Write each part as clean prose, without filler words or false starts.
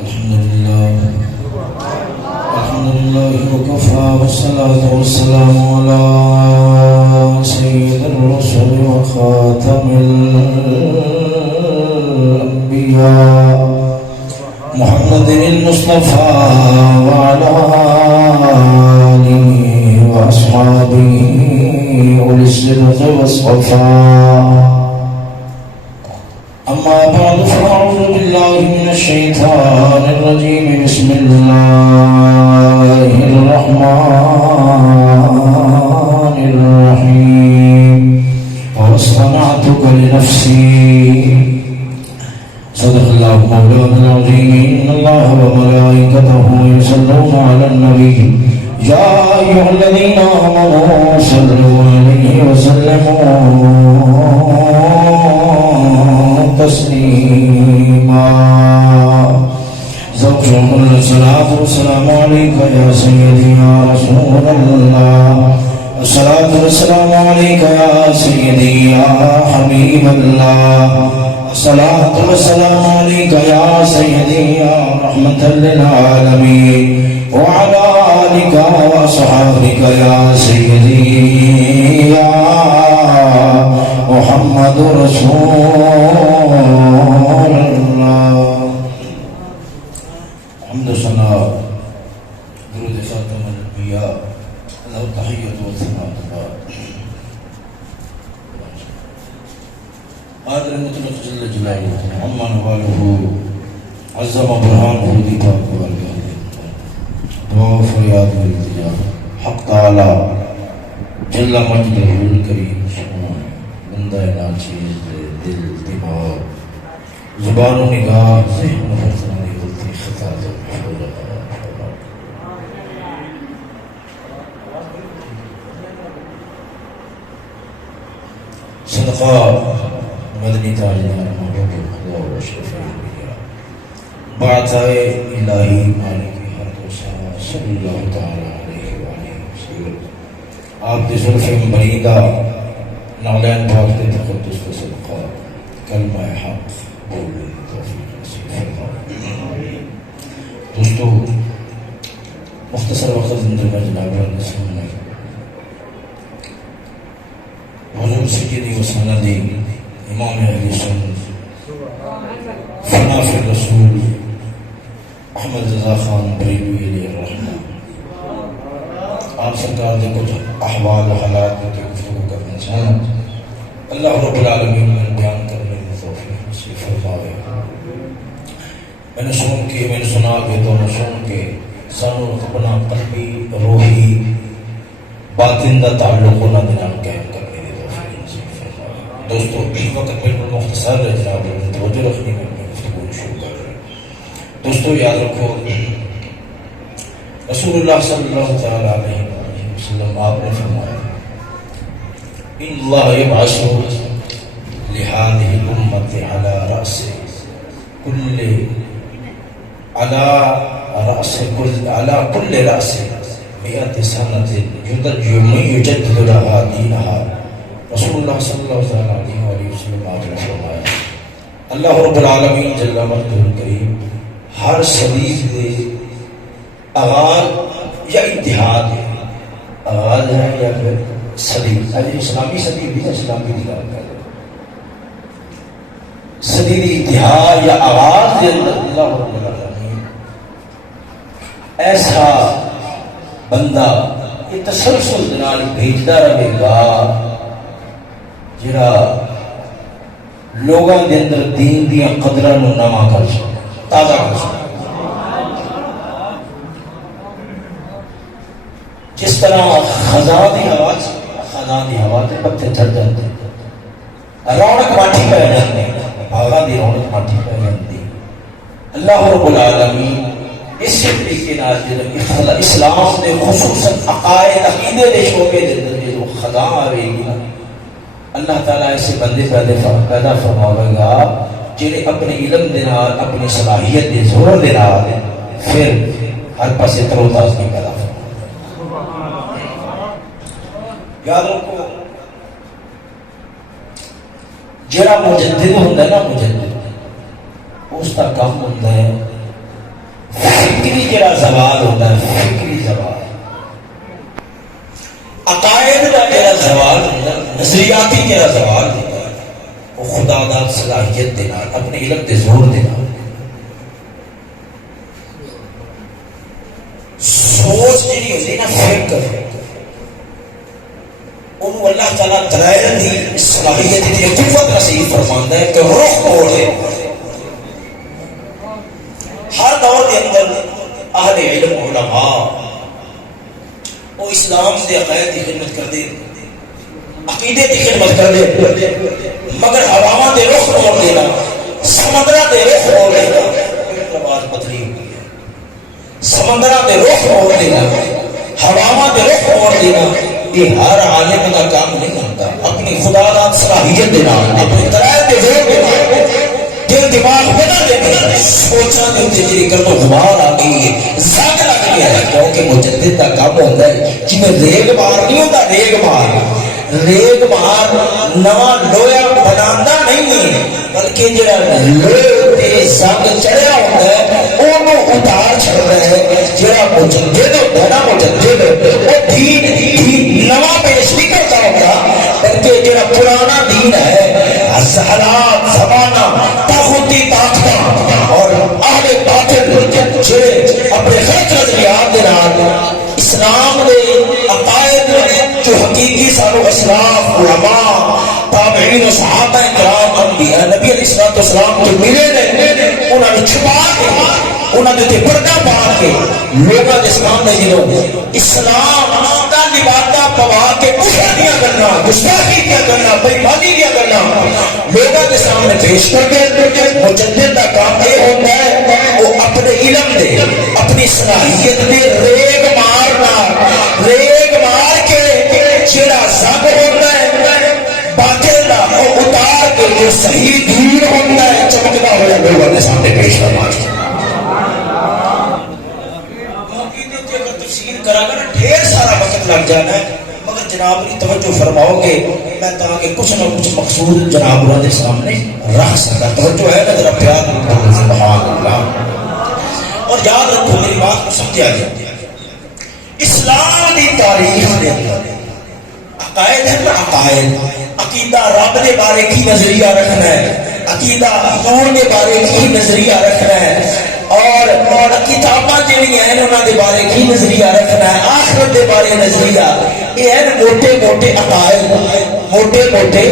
الحمد لله وكفى والصلاة والسلام على سيد الرسل وخاتم الأنبياء محمد المصطفى وعلى آله وأصحابه أولي الصدق والصفاء. أما بعد فأعوذ بالله من الشيطان الرجيم. بسم الله الرحمن الرحيم. واصطنعتك لنفسي. صدق الله مولانا العظيم. إن الله وملائكته يصلون على النبي يا أيها الذين آمنوا صلوا عليه وسلموا تسليما. زوجهم الصلاة والسلام عليك يا سيدي يا رسول الله. الصلاة والسلام عليك يا سيدي يا حبيب الله. الصلاة والسلام عليك يا سيدي يا رحمة للعالمين. وعلى آلك وصحابك يا سيدي يا محمد رسول اللہ. حمد و ثنا درود خاتم الانبیاء له التحیۃ والثناء. قادر مطلق جل جلالہ عما نواله عظم برهانه دیپاک والگاہ. دعا و فریاد و التجا حق تعالی جل مجدہ الکریم بندہ ناچیز دل دماغ زبان و نگاہ ذہن و فرزانی غلطی خطا تو محفوظ. صدقہ مدنی تاجدار محبوب خدا و اشرف الانبیاء بعثۂ الہی مالک حق و سما صلی اللہ تعالی علیہ وآلہ وسلم. آپ کی زلف مبریدہ نعلین بھاگتے تقدس کا صدقہ کلمہ حق بولنے کی توفیق نصیب فرمائے. دوستو مختصر وقت اندر میں جناب کے سامنے حضور سیدی و سندی امام اہل سنت فنا فی رسول احمد رضا خان بریلوی علیہ الرحمہ آپ سرکار کے کچھ احوال و حالات کی گفتگو کرنا چاہوں. اللہ رب العالمین میں بیان کرنے کی توفیق نصیب فرمائے. میں نے سنا کے دونوں سن کے سانو اپنا قلبی روحی باطن کا تعلق ہونا دنان قائم کرنے کی توفیق نصیب فرمائے. دوستو وقت بالکل مختصر ہے جناب توجہ رکھنی میں اپنی گفتگو شروع کر رہے ہیں. دوستو یاد رکھو رسول اللہ صلی اللہ تعالی علیہ وسلم آپ نے فرمایا ان اللہ یبعث لهذه الامة على رأس كل رأس 100 سنة يجدد لها دينها. رسول اللہ صلی اللہ علیہ وسلم آپ نے فرمایا اللہ رب العالمین جل مجدہ الکریم ہر صدی کے آغاز یا اتحاد ہے. آغاز ہے یا پھر صدی اسلامی صدی بھی اسلامی کی بات کر رہے صدی اتحاد یا آغاز کے اندر اللہ رب العالمین ایسا بندہ یہ تسلسل دنال بھیجتا رہے گا جڑا لوگوں کے اندر دین دیا قدراں نو نواں کر سکے تازہ کر سکے. جس طرح خزاں دی ہوا تے پتے چڑھ جاتے رونق ماٹھی پہ جاتی باغاں دی رونق ماٹھی پہ جاتی. اللہ رب العالمین اسی طریقے نال اسلام دے خصوصاً عقائد عقیدے دے شعبے دے اندر جو خزاں آئے گی اللہ تعالیٰ ایسے بندے پیدا فرماوے گا جنہیں اپنے علم دے نال اپنی صلاحیت دے زور دے نال پھر ہر پاسے تر و تازگی پیدا فرماوے. یاد رکھو جڑا مجدد ہوتا ہے نا مجدد اس کا کام ہوتا ہے فکری جڑا زوال ہوتا ہے، فکری زوال، عقائد کا جڑا زوال ہوتا ہے، نظریاتی جڑا زوال ہوتا ہے، وہ خدا دا صلاحیت دے نال، اپنے علم دے زور دے نال، سوچ جڑی ہوتی نا، فکر، انہوں اللہ تعالیٰ دلائل دی صلاحیت دی قوت نصیب فرماندا ہے کہ روح موڑ دے۔ ہر دور کے اندر اہل علم علماء وہ اسلام دے عقائد کی خدمت کر دے، عقیدے کی خدمت کر دے، مگر عوامہ دے رخ موڑ دینا، سمندرہ دے رخ موڑ دینا، آواز پتلی ہوئی ہے، سمندرہ دے رخ موڑ دینا، عوامہ دے رخ موڑ دینا، یہ ہر عالم کا کام نہیں ہوتا۔ اپنی خدا داد صلاحیت دینا، اپنی دلائل دے زور دینا، دل دماغ بدل دینا، سوچا دے تے جڑی کردو غبار آ گئی ہے، زنگ لگ گیا ہے، کیونکہ مجدد کا کام ہوتا ہے جنہیں ریگ مار نہیں ہوتا، ریگ مار نواں لویا بنانا نہیں ہے، بلکہ جڑا لوہے تے زنگ چڑھیا ہوتا ہے اونوں اتار چھڑدا ہے۔ جڑا مجدد ہوتا ہے نا، مجدد وہ دین نواں پیش نہیں کرتا ہوتا، بلکہ جڑا پرانا دین ہے، حالات زمانہ طاغوتی طاقتاں اور اہل باطل جڑے اپنے غلط نظریات دے نال اسلام دے عقائد جو حقیقی سانو اسلاف علماء تابعین و صحابہ کرام انبیاء نبی علیہ الصلوۃ والسلام جو ملے نے، انہاں نے چھپا کے، انہاں دے تے پردہ پا کے لوگاں دے سامنے جدوں اسلام دا لبادہ پوا کے کفر دیا کرنا، گستاخی کیا کرنا، بےمانی کیا کرنا لوگاں دے سامنے پیش کر کے، مجدد کا کام یہ ہوتا ہے وہ اپنے علم دے، اپنی صلاحیت دے ریگ مار کے جڑا زنگ ہوتا ہے باطل دا وہ اتار کے جو صحیح دین ہوتا ہے چمکدا ہوا لوگوں کے سامنے پیش کرنا۔ کرا کر ڈھیر سارا وقت لگ جانا ہے، مگر جناب کی توجہ فرماؤ گے میں تاکہ کچھ نہ کچھ مقصود جناب اللہ کے سامنے رکھ سکتا۔ توجہ ہے نا ذرا پیار سے، سبحان اللہ۔ اور یاد رکھو میری بات کو سمجھا جائے، اسلام دی تاریخ دے اندر عقائد ہے نا، عقائد، عقیدہ رب دے بارے کی نظریہ رکھنا ہے، عقیدہ حضور دے بارے کی نظریہ رکھنا ہے، اور کتاباں جڑی ہیں انہاں دے بارے کی نظریہ رکھنا ہے، آخرت دے بارے نظریہ، یہ ہیں موٹے موٹے عقائد، موٹے موٹے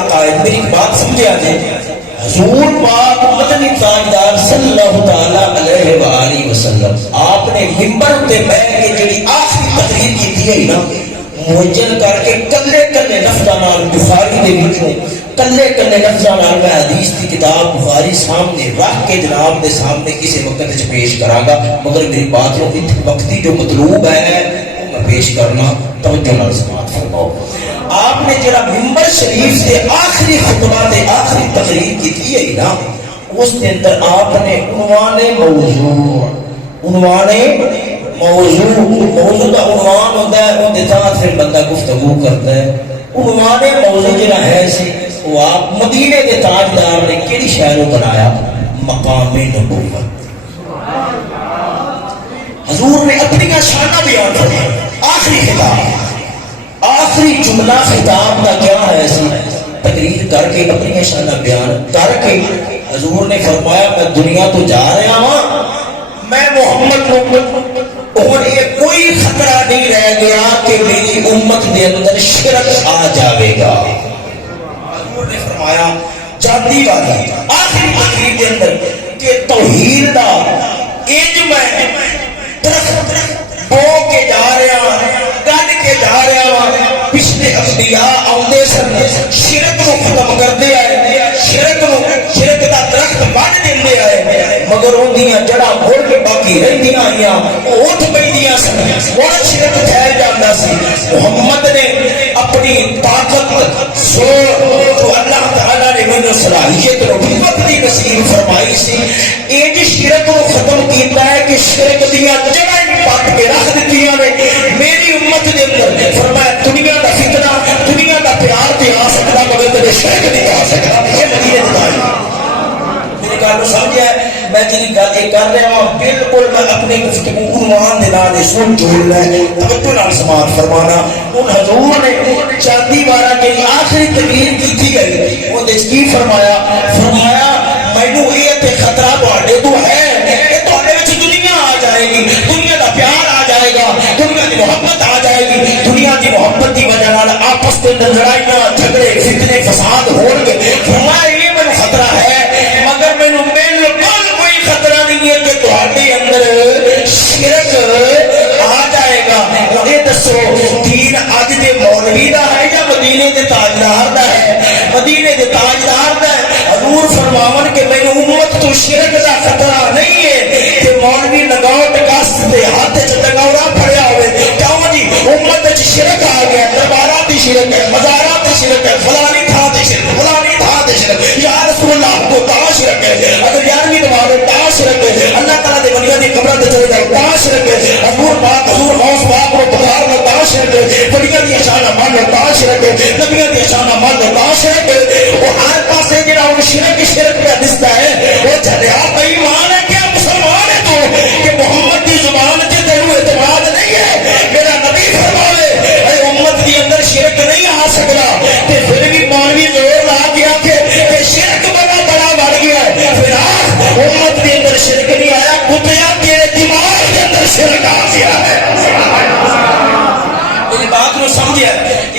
عقائد۔ میری بات سمجھا جائے، حضور پاک مدنی تاجدار صلی اللہ تعالی علیہ وآلہ وسلم آپ نے منبر تے بیٹھ کے جڑی آخری تقریر کی ہے نا، موجن کر کے کلے کلے لفظاں نال بخاری دے وچوں کلے کلے لفظاں نال میں حدیث کی کتاب بخاری سامنے رکھ کے جناب دے سامنے کسی وقت وچ پیش کراں گا، مگر میری بات نو وقتی جو مطلوب ہے وہ میں پیش کرنا، توجہ نال سماعت فرماؤ۔ آپ نے جڑا منبر شریف سے آخری خطبہ دے آخری تقریر کی تھی ہے نا، اس کے اندر آپ نے عنوان موضوع کا عنوان ہوتا ہے، وہ دیتا پھر بندہ گفتگو کرتا ہے۔ عنوان موضوع جڑا ہے سی وہ آپ مدینے کے تاجدار نے کیڑی شہر کو بنایا؟ مقام نبوت۔ حضور نے اپنی شانہ بیان فرمایا، آخری خطاب، آخری جملہ خطاب کا کیا ہے سی؟ تقریر کر کے اپنی شانہ بیان کر کے حضور نے فرمایا میں دنیا تو جا رہا ہوں، میں محمد اور یہ کوئی خطرہ نہیں رہ گیا کہ میری امت کے اندر شرک آ جاوے گا۔ حضور نے فرمایا جاتی والی آخری تقریر کے اندر کہ توحید دا انج میں درخت بو کے جا رہا گڈ کے جا رہا، پچھلے انبیاء آندے سن شرک نو ختم کردے آئے، شرک دا درخت بن دیندے آئے، مگر اندیاں جڑاں مڑ کے باقی رہندیاں آئیاں وہ اٹھ پیندیاں سن، مڑ شرک پھیل جاندا سی۔ محمد نے اپنی طاقت زور جو اللہ تعالی نے مینوں صلاحیت اور قوت دی نصیب فرمائی سی، انج شرک کو ختم کیتا ہے کہ شرک دیاں جڑاں پٹ کے رکھ دتیاں نے میری امت دے اندر۔ فرمایا دنیا دا فتنہ، دنیا دا پیار تے آ سکدا مگر تے شرک نہیں آ سکدا۔ یہ مدینے دی تعلیم میرے گل کو سمجھیا ہے؟ میں جی گل یہ کر رہا ہوں بالکل میں اپنی عنوان دے نال سن جوڑنا ہے توجہ نال سماعت فرمانا ان حضور نے چاندی وارا کے آخری تقریر کی گئی وہ کی فرمایا فرمایا مینوں یہ تے خطرہ تواڈے تو ہے کہ تواڈے وچ دنیا آ جائے گی دنیا دا پیار آ جائے گا دنیا دی محبت آ جائے گی دنیا دی محبت دی وجہ نال آپس دے اندر لڑائیاں جھگڑے فتنے فساد ہون گے فرمایا یہ مینوں خطرہ ہے مگر مینوں بالکل کوئی خطرہ نہیں ہے کہ تواڈے اندر شرک آ جائے گا یہ دسو دین اج دے مولوی دا ہے یا مدینے دے تاجدار دا ہے مدینے دے تاجدار دا ہے حضور فرماون کہ مینوں امت تو شرک دا خطرہ نہیں ہے کہ مولوی لگاؤ ٹکاس دے ہاتھ وچ ٹکاورا پھڑیا ہوئے کیوں جی امت وچ شرک آ گیا دربارات دی شرک ہے مزارات دی شرک ہے فلانی تھاں تے شرک فلانی تھاں تے شرک یا رسول اللہ کو تا شرک ہے اگر 11ویں نماز تا شرک ہے اللہ تعالی دے ولیاں دی قبر تے چلے جاؤ تا شرک ہے حضور پاک حضور غوث پاک کو پکار لو تا شرک ہے ولیاں دی شان مان لو تا شرک ہے نبیوں دی شان مان لو تا شرک ہے او ہر پاسے جڑا ان شرک پہ دستا ہے وہ چلیا بے ایمان ہے کیا مسلمان ہے تو کہ محمد دی زبان تے تینوں اعتماد نہیں ہے میرا نبی فرماوے اے امت دی اندر شرک نہیں آ سکدا تے پھر بھی مولوی زور لا گیا کہ شرک بڑا بڑھ گیا ہے پھر امت دے اندر شرک نہیں آیا کتیا تیرے دماغ دے اندر شرک آ گیا ہے میری بات کو سمجھیا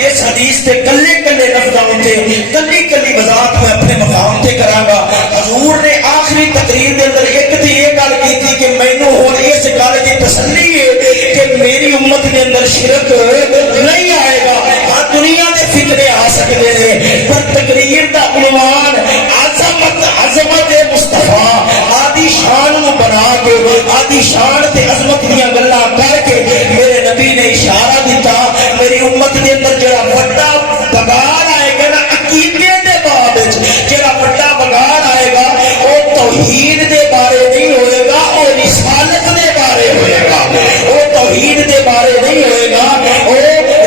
اس حدیث تے کلے کلے لفظاں تے کلی کلی وضاحت میں اپنے مقام تے کراں گا حضور نے آخری تقریر دے اندر ایک تے یہ گل کیتی کہ مینوں ہن اس گل دی تسلی ہے کہ میری امت دے اندر شرک نہیں آئے گا ہاں دنیا دے فتنے آ سکتے ہیں پر تقریر دا عنوان عظمت مصطفیٰ آدی شان نو بنا کے آدی شان تے عظمت دیاں گلاں کر کے میرے نبی نے اشارہ دیتا میری امت دے اندر جڑا بڑا بگاڑ آئے گا نا عقیدے دے باب وچ جڑا بڑا بگاڑ آئے گا او توحید دے بارے نہیں ہوئے گا او رسالت دے بارے ہوئے گا او توحید دے بارے نہیں ہوئے گا او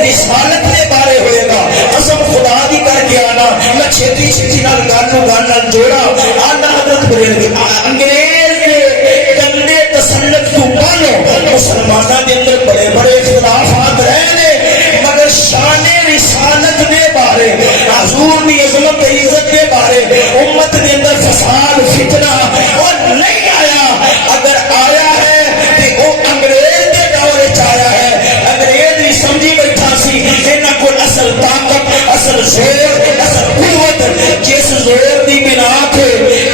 رسالت دے بارے ہوئے گا قسم خدا دی کر کے آنا میں چھتی چھتی نال گل جوڑا آنا حضرت بریلوی انگریز کے گندے تسلط تو پہلو مسلمانوں کے اندر بڑے بڑے اختلافات رہے مگر شان رسالت دے بارے حضور دی عظمت عزت دے بارے امت دے اندر فساد فتنہ اور نہیں آیا اگر آیا ہے کہ وہ انگریز دے دور وچ آیا ہے انگریز بھی سمجھی بیٹھا سی انہاں کول اصل طاقت اصل زور اصل قوت جس زور دی بنا تے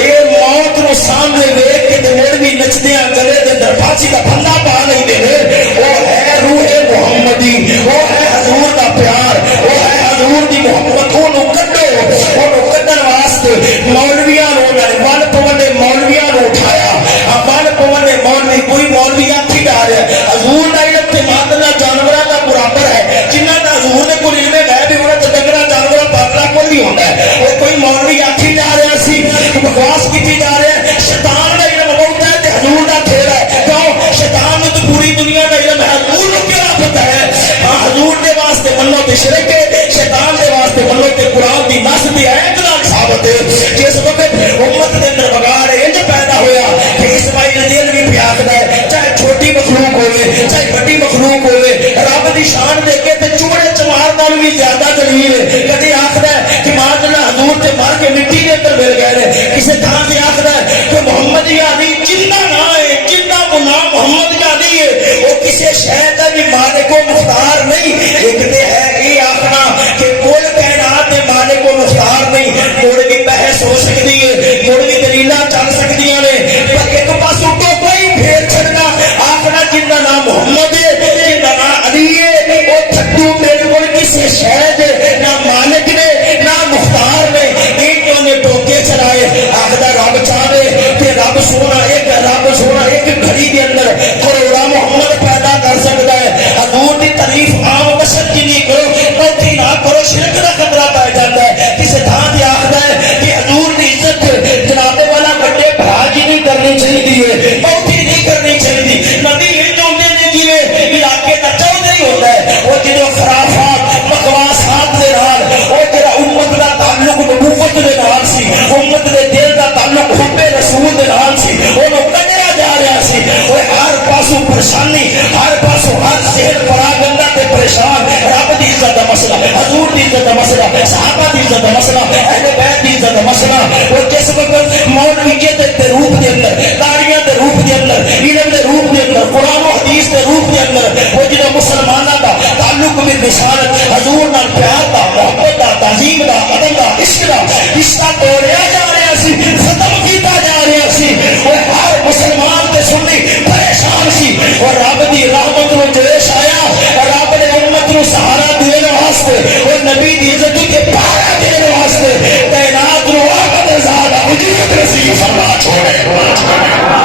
اے موت نو سامنے ویکھ کے تے مڑ بھی نچدیاں گلے دے اندر پھانسی دا پھندا پا لیندے نے او ہے روح محمدی او ہے حضور دا پیار او ہے حضور دی محبت اونوں کڈو اونوں کڈن واسطے مولویاں نو ون پونے مولویاں نو اٹھایا ون پونے مولوی کوئی مولوی آکھی جا رہا ہے حضور دا علم تے مادنا جانوراں دا برابر ہے جنہاں دا حضور نے کوئی علم غیب بھی انہاں تے ڈنگراں جانوراں پاکڑا کوئی نہیں ہوندا ہے او کوئی مولوی آکھی جا رہا سی بکواس کیتی جا رہا ہے شیطان دا علم بہت ہے تے حضور دا تھیڑا ہے کیوں شیطان نوں تے پوری دنیا دا علم ہے حضور نوں کیا پتہ ہے ہاں حضور دے واسطے منو تے شرک ہے شیطان دے واسطے منو تے قرآن دی نص دی ایت نال ثابت ہے جس وقت امت دے اندر بگاڑ انج پیدا ہویا کہ اسماعیل دل بھی پیاکدا ہے چاہے چھوٹی مخلوق ہوے چاہے بڑی مخلوق ہوے رب دی شان دے کے تے چوڑے چمار نال بھی زیادہ دلیل ہے کدی آکھدا ہے کہ ماذ اللہ حضور تے مر کے مٹی دے اندر مل گئے نے کسے تھاں تے آکھدا ہے کہ محمد یعنی جنہ نہ ہے جنہ نام محمد کا نہیں ہے وہ کسی شہر کا بھی مالک و مختار نہیں ایک دے ہے یہ آخنا کہ کل کائنات دے مالک و مختار نہیں مڑ بھی بحث ہو سکتی ہے مڑ بھی دلیلہ چل سکتی ہیں پر ایک پاس تو کوئی پھیر چھڑنا آخنا جنہ نام محمد ہے جنہ نام علی ہے وہ تھکو بالکل کسی شہر نہ مالک نے نہ مختار نے ایک نے ٹوکے چلائے آخدہ رب چاہے کہ رب سونا ایک گھڑی کے اندر کروڑا محمد پیدا کر سکتا ہے حضور کی تعریف عام بشر کی نہیں کرو موتی نہ کرو شرک کا خطرہ پایا جاتا ہے کسی تھان سے آخر ہے کہ حضور کی عزت جناب والا بڑے بھاج نہیں کرنی چاہیے موتی نہیں کرنی چاہیے نبی یہ چاہتے ہیں جی علاقے کا چودھری ہوتا ہے وہ جنہوں خرافات بکواسات کے نال وہ جڑا امت کا تعلق نبوت کے نال سی امت کے دل کا تعلق حب رسول کے نال سی پریشانی ہر پاسوں ہر صحت پراگندہ تے پریشان رب دی عزت دا مسئلہ حضور دی عزت دا مسئلہ صحابہ دی عزت دا مسئلہ اہل بیت دی عزت دا مسئلہ اور جس وقت مولویت دے روپ دے اندر داڑیاں دے روپ دے اندر علم دے روپ دے اندر قرآن و حدیث دے روپ دے اندر وہ جنہوں مسلمانہ دا تعلق میں رسالت حضور نال پیار دا محبت دا تعظیم دا ادب دا عشق دا رشتہ توڑیا جا رہا سی ختم کیتا جا رہا سی اور ہر مسلمان تے سنی پریشان سی اور رب دی رحمت نو جوش آیا اور رب نے امت نو سہارا دینے واسطے اور نبی دی عزت کے پارا دینے واسطے تعینات نو آمد زیادہ وجود رسیب فرما چھوڑے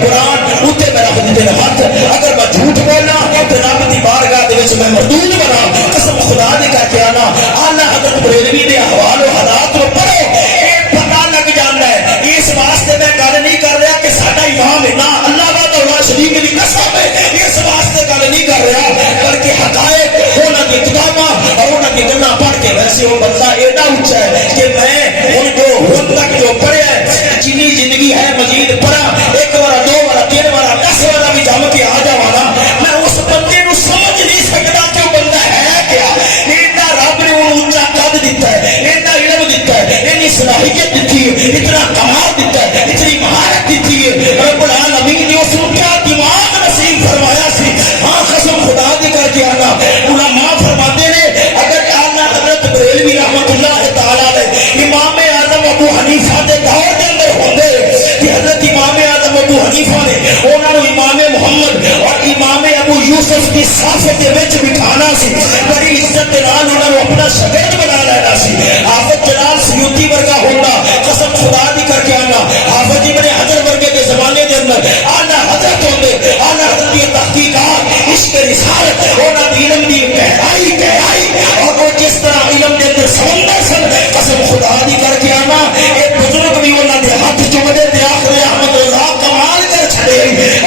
قرآن اتنے میں رکھ دیتے ہاتھ اگر میں جھوٹ بولنا تو رب دی بارگاہ دے وچ میں مردود بنا قسم خدا دی کر کے آنا اعلی حضرت بریلوی دے احوال و حالات کو پڑھو یہ پتہ لگ جاتا ہے اس واسطے میں گل نہیں کر رہا کہ ساڈا امام ہے نا اللہ وحدہ لا شریک دی قسم ہے اس واسطے گل نہیں کر رہا بلکہ حقائق انہاں دی کتاباں اور انہاں دی گلاں پڑھ کے ویسے وہ بندہ ایڈا اونچا ہے کہ میں ان کو ہن تک جو پڑھیا ہے جنی زندگی ہے مزید پڑھا ایک بار دو بار تین بار 10 بار بھی جم کے آ جاواں میں اس بندے نو سمجھ نہیں سکتا کہ وہ بندہ ہے کیا ایڈا رب نے انہوں اونچا قد دیتا ہے ایڈا علم دیتا ہے اتنی صلاحیت دیتی ہے اتنا کمال دیتا ہے اتنی مہارت دیتی ہے رب العالمین نے اس کو کیا دماغ نصیب فرمایا سی ہاں قسم خدا دی کر کے آنا علماء فرماتے ہیں اگر اعلیٰ حضرت بریلوی رحمت اللہ تعالیٰ علیہ امام اعظم ابو حنیفہ دے دور کے اندر ہوندے کہ حضرت امام اعظم ابو حنیفہ نے انہوں نے امام محمد اور امام ابو یوسف کی صافت کے وچ بٹھانا سی بڑی عزت کے نال انہوں نے اپنا شاگرد بنا لینا سی حافظ جلال سیوطی ورگا ہونا قسم خدا دی کر کے آنا حافظ ابن حجر ورگے کے زمانے کے اندر اعلیٰ حضرت ہوندے اعلیٰ حضرت کی تحقیقات عشق رسالت انہوں نے علم دی گہرائی اور وہ جس طرح علم کے اندر سمندر سن قسم خدا دی کر کے آنا ایک بزرگ بھی انہوں نے ہاتھ چومدے تے آخر احمد رضا کمال کر چھڑے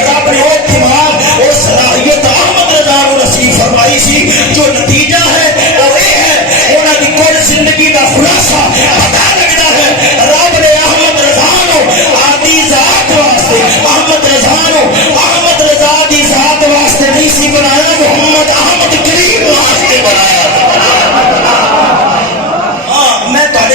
رب نے وہ دماغ وہ صلاحیت احمد رضا کو نصیب فرمائی سی جو نتیجہ ہے وہ یہ ہے انہوں نے کل زندگی کا خلاصہ پتہ لگتا ہے رب نے احمد رضا نو آدھی ذات واسطے احمد رضا نو احمد رضا دی ذات واسطے نہیں سی بنایا محمد احمد کریم واسطے بنایا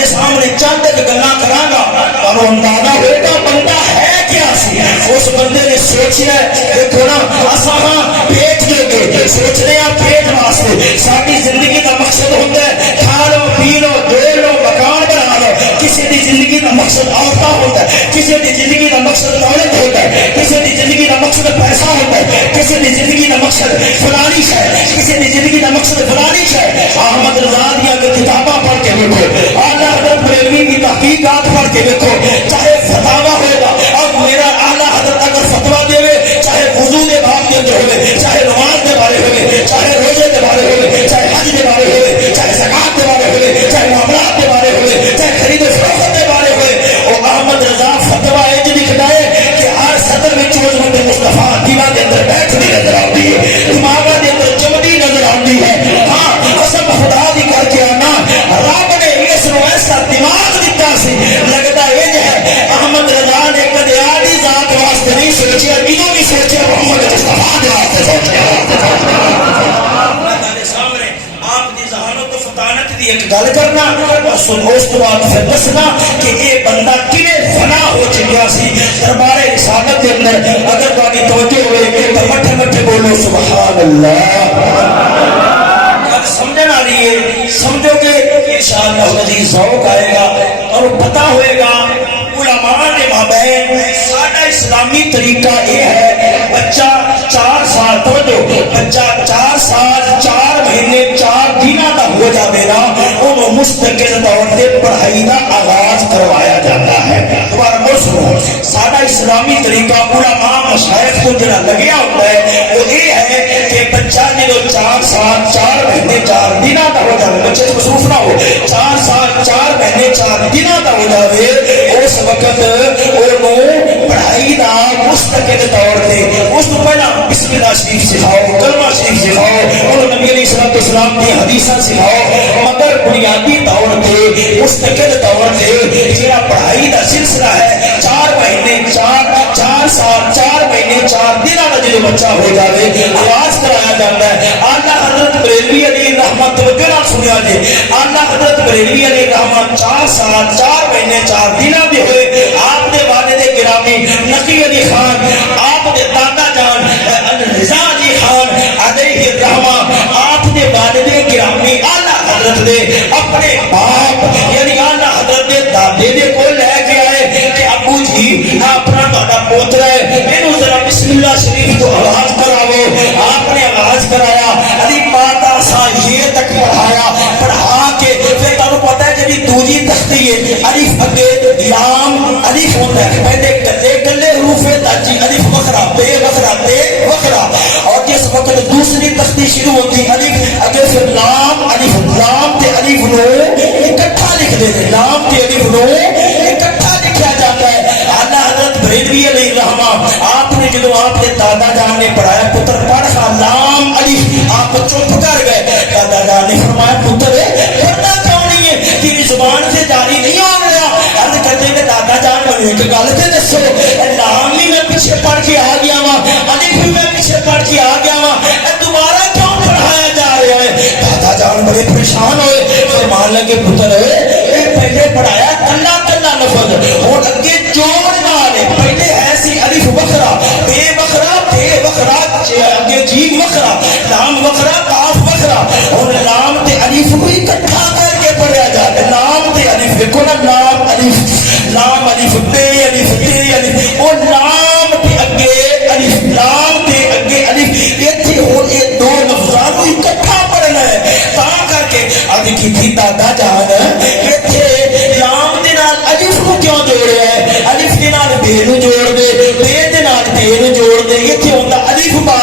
سامنے چند گلا کراں گا اور اندازہ ہوگا بندہ ہے کیا سی اس بندے نے سوچیا دیکھو نا اساں ہاں پیٹ دے کے سوچنے ہیں پیٹ واسطے ساری زندگی کا مقصد ہوتا ہے کھا لو پی لو دے لو مکان بنا لو کسی دی زندگی کا مقصد عورتہ ہوتا ہے کسی دی زندگی کا مقصد دولت ہوتا ہے کسی دی زندگی کا مقصد پیسہ ہوتا ہے کسی دی زندگی کا مقصد فلانی ہے کسی دی زندگی کا مقصد فلانی ہے احمد رضا دی اگر کتاباں پڑھ کے دیکھو اعلیٰ حضرت بریلوی کی تحقیقات پڑھ کے دیکھو چاہے فتاوا ہوگا اور میرا اعلیٰ حضرت اگر فتوا دے چاہے وضو کے باب کے اندر ہوئے چاہے نماز کے بارے ہوئے چاہے روزے کے بارے ہوئے چاہے حج کے بارے ہوئے چاہے زکات کے بارے ہوئے چاہے معاملات کے بارے ہوئے چاہے خرید و فروخت کے بارے ہوئے اور احمد رضا فتوا یہ لکھتا ہے کہ ہر صدر میں چوز مصطفیٰ دیوا کے اندر بیٹھتی نظر آتی ہے دماغا کے اندر چمڑی نظر آتی ہے ہاں قسم خدا دی کر کے آنا رب نے اس نو ایسا دماغ دیتا سی لگتا یہ ہے احمد رضا نے کدی آدھی ذات واسطے نہیں سوچیا ادو بھی سوچیا محمد مصطفیٰ کے واسطے سوچیا سامنے آپ کی ذہانت و فطانت دی ایک گل کرنا اور اس تو بعد پھر دسنا کہ یہ بندہ کیویں فنا ہو چکا سی دربار رسالت کے اندر اگر تہاڈی توجہ ہوئے تو مٹھے مٹھے بولو سبحان اللہ سمجھن آ رہی ہے سمجھو کہ انشاءاللہ العزیز ذوق آئے گا اور پتہ ہوئے گا علماء نے مابین سادہ اسلامی طریقہ یہ ہے بچہ 4 سال توجہ بچہ 4 سال 4 مہینے 4 دنوں کا ہو جائے نا انہوں مستقل طور سے پڑھائی کا آغاز کروایا جاتا ہے دوبارہ بول سنو سادہ اسلامی طریقہ علماء مشائخ کو جڑا لگیا ہوتا ہے وہ یہ ہے کہ بچہ جو 4 سال 4 مہینے 4 دنوں کا ہو جائے بچے تو مصروف نہ ہو 4 سال 4 مہینے 4 دنوں کا ہو جائے اس وقت مستقل طور پہ اس تو پہلا بسم اللہ شریف سکھاؤ، کلمہ شریف سکھاؤ، انہوں نبی علیہ السلام کی حدیثاں سکھاؤ، مگر بنیادی طور پہ مستقل طور پہ جہاں پڑھائی کا سلسلہ ہے 4 مہینے 4 سال 4 مہینے 4 دن کا جو بچہ ہو جائے آغاز کرایا جاتا ہے۔ آلہ حضرت بریلوی علیہ رحمت توجہ نال سنیا جی، آلہ حضرت بریلوی علیہ رحمت 4 سال 4 مہینے 4 دن کے ہوئے آپ نے والد گرامی نقی علی خان، آپ نے دادا جان رضا علی خان علیہ الرحمہ، آپ نے والد گرامی آلہ حضرت نے اپنے باپ یعنی آلہ حضرت نے دادے دے کو لے کے آئے کہ ابو جی اپنا بڑا پوترا ہے اینو ذرا بسم اللہ شریف کو آغاز کراؤ۔ آپ نے آغاز کرایا، علی ماتا سا یہ تک پڑھایا، پڑھا کے پھر تانوں پتہ ہے جی دوسری تختی ہے الف اگے لام الف ہوتا ہے، پہلے گلے حروف تاجی الف وکھرا بے وکھرا تے وکھرا، اور جس وقت دوسری تختی شروع ہوتی الف اگے پھر لام الف لام تے الف نو اکٹھا لکھ دے، لام تے الف نو اکٹھا لکھا جاتا ہے۔ آلہ حضرت بریلوی علیہ الرحمہ آپ نے جدو آپ نے دادا جان نے پڑھایا پتر پڑھ خا لام الف، آپ چپ کر گئے، دادا جان نے فرمایا پتر پڑھنا کیوں نہیں ہے، تیری زبان سے جاری نہیں ہو رہا؟ عرض کرتے کہ دادا جان مجھے ایک گل تے دسو، لام بھی میں پیچھے پڑھ کے آ گیا وا، الف بھی میں پیچھے پڑھ کے آ گیا وا، دوبارہ کیوں پڑھایا جا رہا ہے؟ دادا جان بڑے پریشان ہوئے، فرمان لگے پتر پہلے پڑھایا کلا کلا لفظ، اور اگے جوڑ نال پہلے ایسی الف وکھرا بے وکھرا تے وکھرا اگے جیم وکھرا لام وکھرا کاف وکھرا، اور لام تے الف کو اکٹھا کر کے پڑھیا جائے، لام تے الف دیکھو نا، لام الف بے الف تے الف، اور لام تے اگے الف لام تے اگے الف، ایتھے ہن یہ دو لفظاں کو اکٹھا پڑھنا ہے، تا کر کے اب کی تھی دادا جان ایتھے لام دے نال الف کو کیوں جوڑیا ہے، الف دے نال بے نو جوڑ دے، بے دے نال بے نو جوڑ دے، ایتھے ہوندا الف با،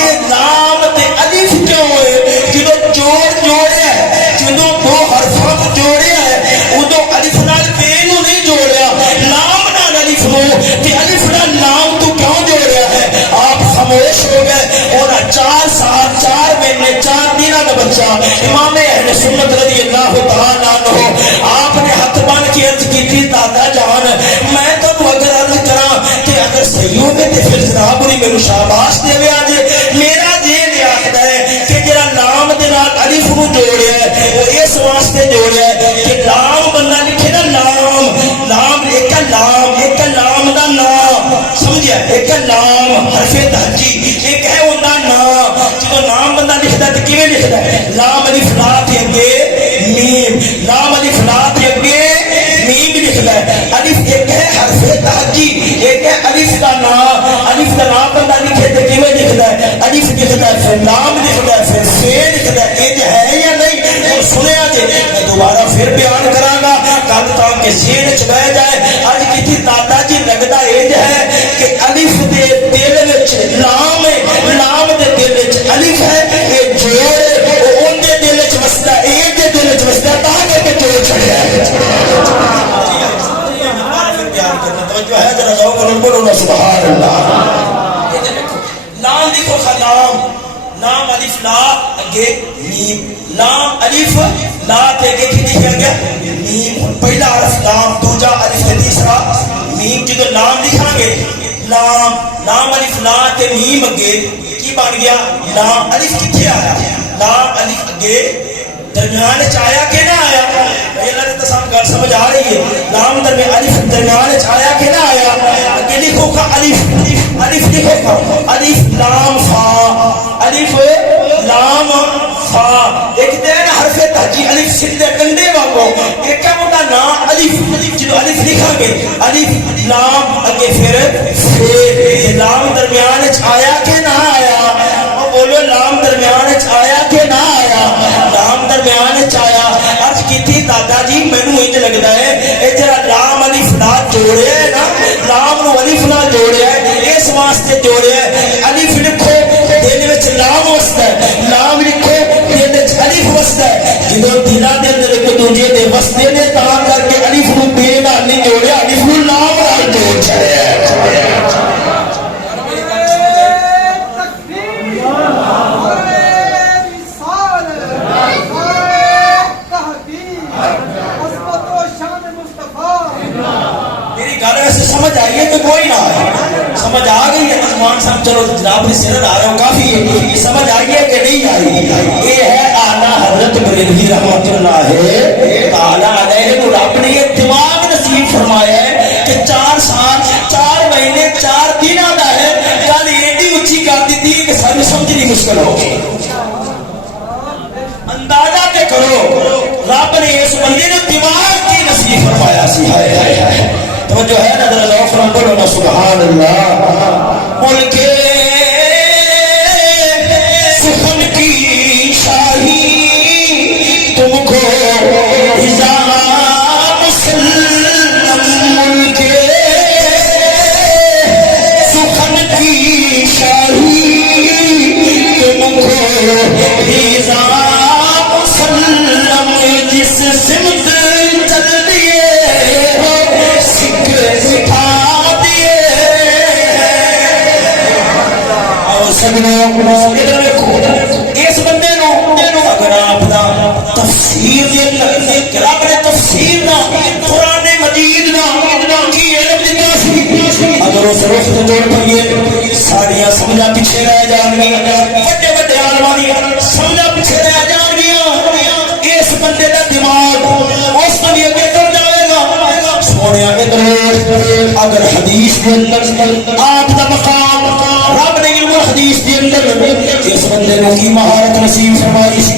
یہ لام تے الف کیوں ہے؟ جدوں جوڑیا ہے، جدوں دو حرفاں کو جوڑیا ہے ادو الف نال بے نو نہیں جوڑیا، لام نال الف نو تے الف نال لام تو کیوں جوڑیا ہے؟ آپ خاموش ہو گئے، اور 4 سال 4 مہینے 4 دن کا بچہ امام اہل سنت رضی اللہ تعالیٰ عنہ آپ نے ہاتھ بن کے عرض کی تھی دادا جان میں تو اگر عرض کرا کہ اگر صحیح ہو گئے تو پھر جناب انہیں میرے شاباش دے وے آج میرا ذہن یہ آخر ہے کہ جرا لام دے نال الف نو جوڑیا ہے وہ اس واسطے جوڑیا ہے کہ لام بندہ لکھے نا لام لام ایک لام دا نام سمجھیا، ایک لام حرف تہجی ایک ہے وہ نام، جب نام بندہ لکھتا ہے تو کیویں لکھتا ہے؟ لام الف لا تے اگے میم، لام الف لا تے اگے میم لکھتا ہے، الف ایک ہے حرف تہجی ایک ہے الف کا نام بندہ لکھے تو کیویں لکھتا ہے؟ الف لکھتا ہے پھر لام لکھتا ہے پھر سے لکھتا ہے، یہ ہے یا نہیں؟ اور سنیا جی میں دوبارہ پھر بیان کراں گا کل تاکہ ذہن وچ بیٹھ جائے۔ اج کسی دادا جی لگدا یہ ہے کہ الف دے دل وچ لام ہے، لام دے دل وچ الف ہے، یہ جوڑ ہے وہ ان دے دل وچ وسدا ہے، یہ دے دل وچ وسدا ہے، تا کر کے جوڑ چھڑیا ہے۔ بیان کرنا توجہ ہے ذرا ذوق نال بولو سبحان اللہ۔ لام لکھو خلام، لام الف لا اگے میم، لام الف لا تے اگے کی لکھیا گیا میم، پہلا حرف لام دوجا الف تے تیسرا میم، جدو لام لکھاں گے لام الف لا تے میم اگے کی بن گیا لام الف کتھے آیا؟ لام الف اگے درمیان چ آیا کہ نہ آیا؟ اللہ نے تصاویر گل سمجھ آ رہی ہے؟ لام درمیان الف درمیان چ آیا کہ نہ آیا؟ اگے لکھو کا الف لکھو کا الف لام فا، الف لام فا، ایک تے نا حرف تہجی الف سیدھے کنڈے وانگو، ایک موٹا نام الف، جدو الف لکھا گے الف لام اگے پھر سے، لام درمیان چ آیا کہ نہ آیا؟ بولو لام درمیان چ آیا کہ نہ آیا؟ لام درمیان چ آیا۔ عرض کی تھی دادا جی مینوں انج لگدا ہے اے جڑا لام الف لا جوڑیا ہے نا، لام نو الف لا جوڑیا ہے اس واسطے جوڑیا ہے الف لکھو دل وچ لام وسدا ہے، لام لکھو دل وچ الف وسدا ہے، جدوں دلاں دے اندر ایک دوجے دے وسدے نے تا کر کے الف نو بے نال نہیں جوڑیا، الف نو لام نال جوڑ چھڑیا ہے۔ میری گل ویسے سمجھ آئی ہے کہ کوئی نہ آئے؟ سمجھ آ گئی ہے عثمان صاحب؟ چلو جناب نے سر آ رہے ہو کافی ہے، سمجھ آئی ہے کہ نہیں آئی؟ یہ ہے اعلیٰ حضرت بریلوی رحمۃ اللہ تعالیٰ علیہ کو رب نے یہ دماغ نصیب فرمایا ہے کہ 4 سال 4 مہینے 4 دن آتا ہے، گل ایڈی اچھی کر دیتی ہے کہ سب سمجھنی مشکل ہوگی۔ اندازہ تے کرو رب نے اس بندے نے دماغ کی نصیب فرمایا سی۔ ہائے ہائے ہائے، توجہ ہے نا؟ ذرا ذوق سے بولو نا سبحان اللہ۔ ملک سخن کی شاہی تم کو اس بندے اگر آپ تفسیر رب نے تفسیر قرآن مجید کی علم دیتا سی، اگر اس رخ تو توڑ پائیے ساریاں سمجھا پیچھے رہ جان گیا، بڑے بڑے عالمان سمجھا پیچھے رہ جان گیا، اس بندے کا دماغ اس کو بھی اگے کر جائے گا۔ سونے ادھر اگر حدیث کے اندر آپ کا مقام رب نے علم حدیث کے اندر اس بندے کو کی مہارت نصیب فرمائی سی،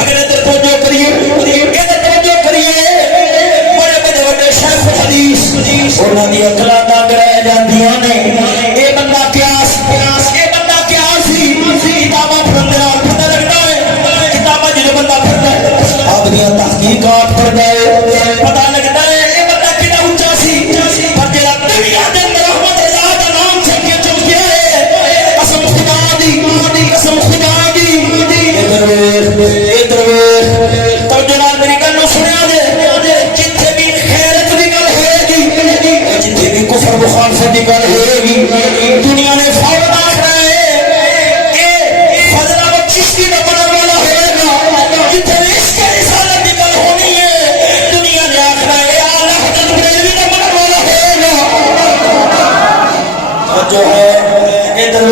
اگر ادھر توجہ کریے ادھر توجہ کریے، بڑے بڑے بڑے شیخ حدیث انہاں دی عقلاں تنگ رہ جاندیاں نے۔ اے بندہ قیاس اے بندہ قیاس ہی کتاباں پڑھن نال پتہ لگدا ہے، کتاباں جڑے بندہ پڑھدا ہے آپ دی تحقیقات پڑھدا ہے پتہ لگدا ہے اے بندہ کتنا اونچا سی، پر جڑا دنیا دے اندر رحمت اللہ دا نام چل کے چل گیا ہے، قسم خدا دی قسم خدا دی ادھر توجہ نال میری گل نو سنیا جے، جتھے بھی خیرت دی گل ہوئے گی، جتھے بھی کفر مخالفت دی گل ہوئے گی، دنیا نے فوراً آخنا ہے اے فضل و چشتی دا بنن والا ہوئے گا، جتھے بھی عشق رسالت دی گل ہونی ہے دنیا نے آخنا ہے اعلیٰ حضرت بریلوی دا بنن والا ہوئے گا۔ جو ہے ادھر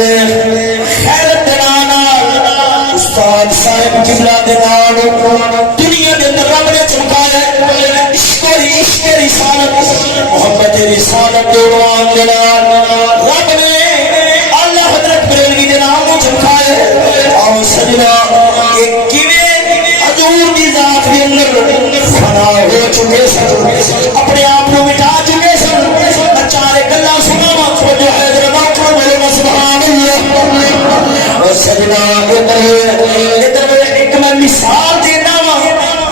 خیرت دے نال استاد صاحب قبلہ دے نال دنیا دے اندر رب نے چمکایا ہے، عشق رسالت محبت رسالت دے عنوان دے نال رب نے اعلیٰ حضرت بریلوی دے نام کو چمکایا ہے۔ اور سجنا کہ کیویں حضور دی ذات دے اندر فنا ہو چکے سن، اپنے آپ کو مٹا چکے سن، چار گلاں سناواں جو حیدر سبحان اللہ۔ اور سجنا ادھر ایک میں مثال دینا وا،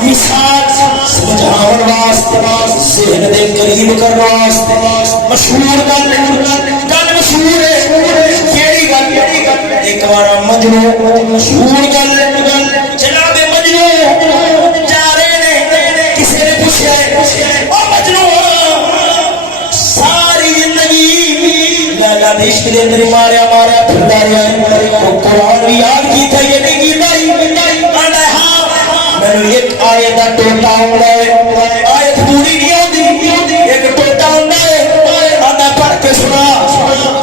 مثال سمجھاؤن واسطے ذہن دے قریب کرنے واسطے مشہور گل مشہور ہے، کیڑی گل؟ ایک بار مجنوں مشہور گل جناب مجنوں جا رہے نے، کسی نے پوچھا او مجنوں ساری زندگی لالا عشق دے اندر ماریا ماریا پھردا رہیا ہے، قرآن بھی یاد کیتا یہ نہیں کیتا، آندا ہاں مینوں ایک آیت دا ٹوٹا ہوندا ہے، آیت پوری نہیں ہوندی، ایک ٹوٹا ہوندا ہے، آندا پڑھ کے سنا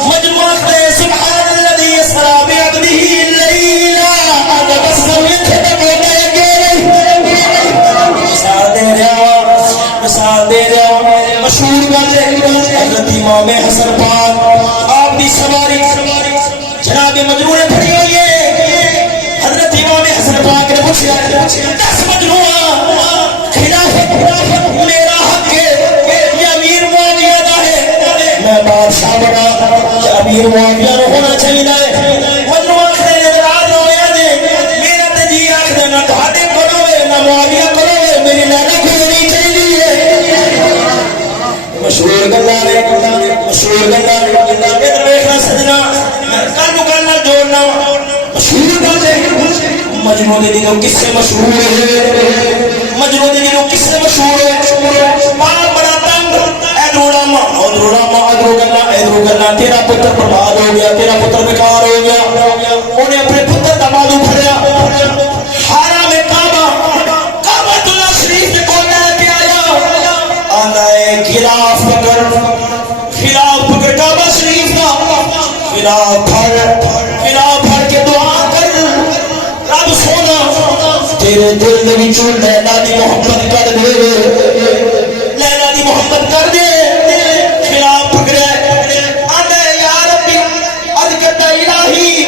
مجموعہ دے سبحان الذی اسرا بعبده لیلا، آندا بس سمجھ تے بولے مثال دے رہا مشہور گل ہے، حضرت امام حسن پاک آپ کی سواری جناب مجنوں نے پڑھی ہوئی ہے، حضرت امام حسن پاک نے پوچھا 10 مجنوں خلافت میرا حق ہے یا امیر معاویہ دا ہے؟ میں بادشاہ بنا یا امیر معاویہ نو ہونا چاہیے؟ مجنوں آخر ناراض ہویا جے، میرا تے جی آخر نہ تہاڈے کول ہوے نہ معاویہ کول ہوے، میری لیلا کوئی نہیں چاہیے۔ مشہور گلاں نے مشہور گلاں ادھر ویکھنا سجنا کل نو گل نال جوڑنا مشہور گل ہے۔ مجنوں دے دلوں کس سے مشہور ہے، مجنوں دے دلوں کس سے مشہور ہے، پاک بڑا تنگ ادھر راما ادھر راما ادھر گلاں تیرا پتر برباد ہو گیا، تیرا پتر بیکار ہو گیا، انہیں اپنے پتر دا بازو پھڑیا حرم کعبہ اللہ شریف دے کول لے کے آیا، آندا ہے غلاف پکڑ پھر کے دعا کر رب سونا تیرے دل دے وچوں لیلا دی محبت کر دے، لیلا دی محبت کر دے۔ خلاف پکڑے آدھے یا ربی اذکرت الہی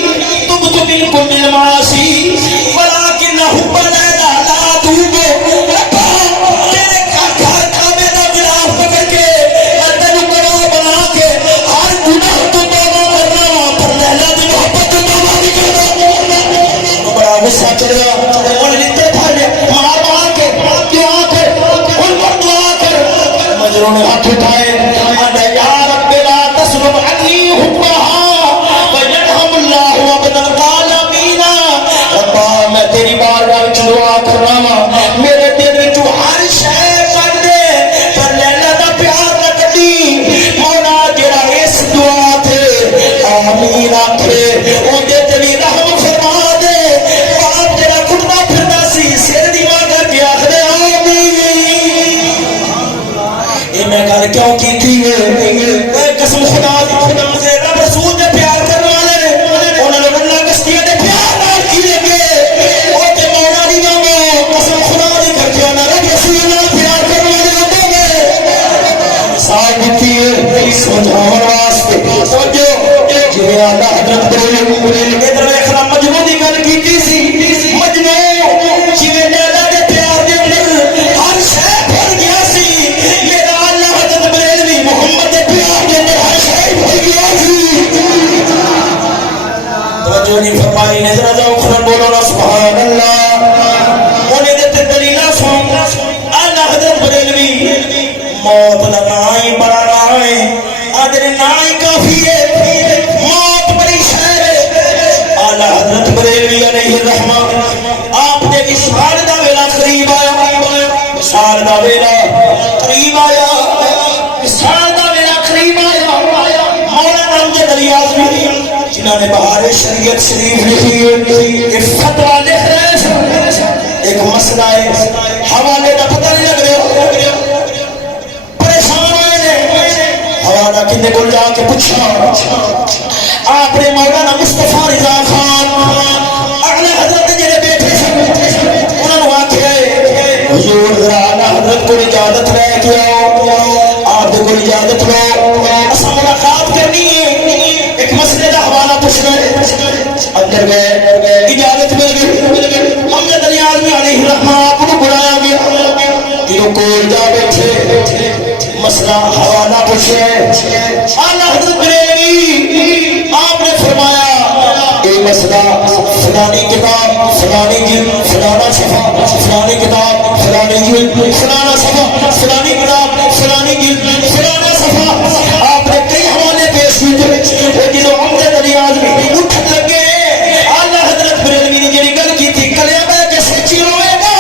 تبت من کل المعاصی ولکن حب لیلا لا توب۔ ربا تیرے گھر کعبے دا غلاف پکڑ کے تینوں گواہ بنا کے ہر گناہ تو توبہ کرنا پر لیلا دی محبت تو توبہ نہیں کرنا۔ بڑا غصہ چڑھا نے ہاتھ اٹھائے آنے یا رب لا تسلب عنی حبہا وینہم اللہ عبدا قال امینا۔ ربا میں تیری بارگاہ وچ دعا کرنا میرے دل وچ ہر شے کر دے پر لیلا دا پیار نہ کڈی۔ مولا جڑا اس دعا تے آمین آکھے اودے تے وی رحم فرما دے۔ باپ جڑا کٹدا پھردا سی سر دیوا کر کے آکھدے میں گل کیوں کی تھی؟ قسم خدا سے رب رسول دے پیار کرنے والے انہوں نے اللہ کشتیاں دے پیار نال کی لگے وہ تے مولا دی جانا قسم خدا دی کر کے انہوں نے رب رسول اللہ پیار کرنے والے ہوتے گئے مثال دیتی ہے سمجھاؤں واسطے سمجھو جنہیں اللہ حضرت بریلوی ادھر اخرام مجنون دی گل کی سی مجنون جنہیں لیلا دے پیار دے اندر ہر شے بھر گیا سی محمد پیار دے اندر ہر شے بھر گیا سی۔ توجہ نہیں فرمائی نے ذرا جاؤ کھڑا بولو نا سبحان اللہ۔ انہیں دیتے دلیلہ سن اعلیٰ حضرت بریلوی موت دا نائی بڑا نائی آدھر نائی کافی ہے موت بڑی شہر ہے۔ اعلیٰ حضرت بریلوی علیہ الرحمہ آپ نے وصال دا ویلا قریب آیا، وصال دا ویلا قریب آیا، وصال دا ویلا قریب آیا۔ مولانا امجد علی اعظمی جنہوں نے بہار شریعت شریف لکھی ایک فتویٰ لکھ رہے ہیں، ایک مسئلہ ہے حوالے کا پتہ نہیں لگ رہا، پریشان ہوئے حوالہ کنے کو جا کے پوچھا آپ نے مولانا مصطفیٰ رضا خان اعلی حضرت جنہیں بیٹھے انہوں نے آکھے حضور ذرا اعلی حضرت کو اجازت لے کے آؤ، آپ کو اجازت لو اسا ملاقات کرنی ہے ایک مسئلے کا حوالہ پوچھنا ہے۔ اندر گئے اجازت مل گئی، امجد علی اعظمی علیہ الرحمہ آپ کو بلایا گیا، تینوں کو جا بیٹھے مسئلہ حوالہ پوچھے۔ اعلیٰ حضرت بریلوی آپ نے فرمایا یہ مسئلہ فلانی کتاب فلانی جلد فلانا صفحہ فلانی کتاب فلانی جلد فلانا صفحہ فلانی کتاب فلانی جلد فلانا صفحہ آپ نے کئی حوالے پیش کیے۔ وہ جنہوں امجد علی اعظمی اٹھ لگے اعلیٰ حضرت بریلوی نے جنہی گل کی تھی کلیا بے کے سچی روئے گا۔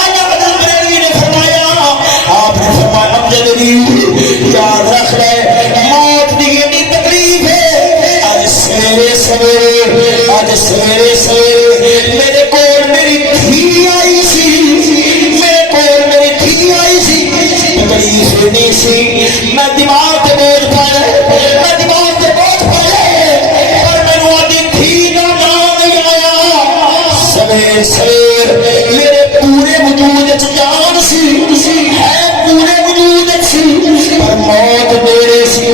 اعلیٰ حضرت بریلوی نے فرمایا آپ نے فرمایا امجد علی یاد رکھ لے موت دی یہ تکلیف ہے۔ آج سویرے سویرے میرے کول میری دھی آئی سی، میرے کول میری دھی آئی سی، تکلیف نہیں سی، میں دماغ تے بوجھ پایا پر مینوں آدھی دھی دا نام نہیں آیا۔ سویر میرے پورے وجود وچ جان سی ہے پورے وجود وچ سی پر موت میرے سی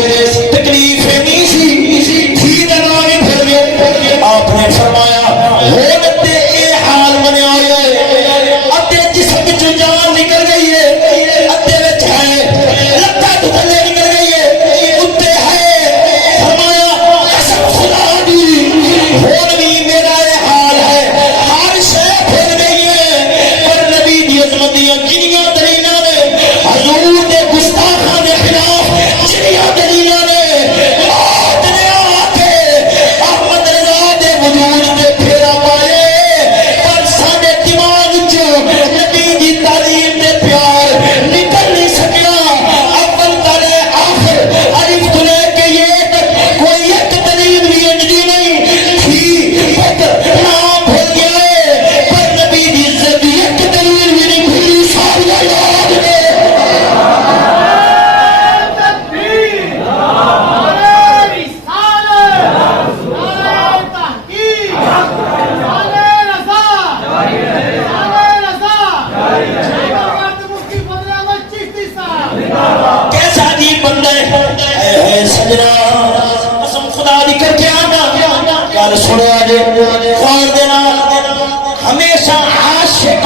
تکلیف نہیں سی، دھی دا نام ہی پھر گیا۔ آپ نے فرمایا ہون تے اے حال بنیا ہویا ہے ادھے جسم وچ جان نکل گئی ہے ادھے وچ ہے لتاں تو تھلے نکل گئی ہے اتے ہے۔ فرمایا قسم خدا دی ہون بھی میرا اے حال ہے ہر شے پھر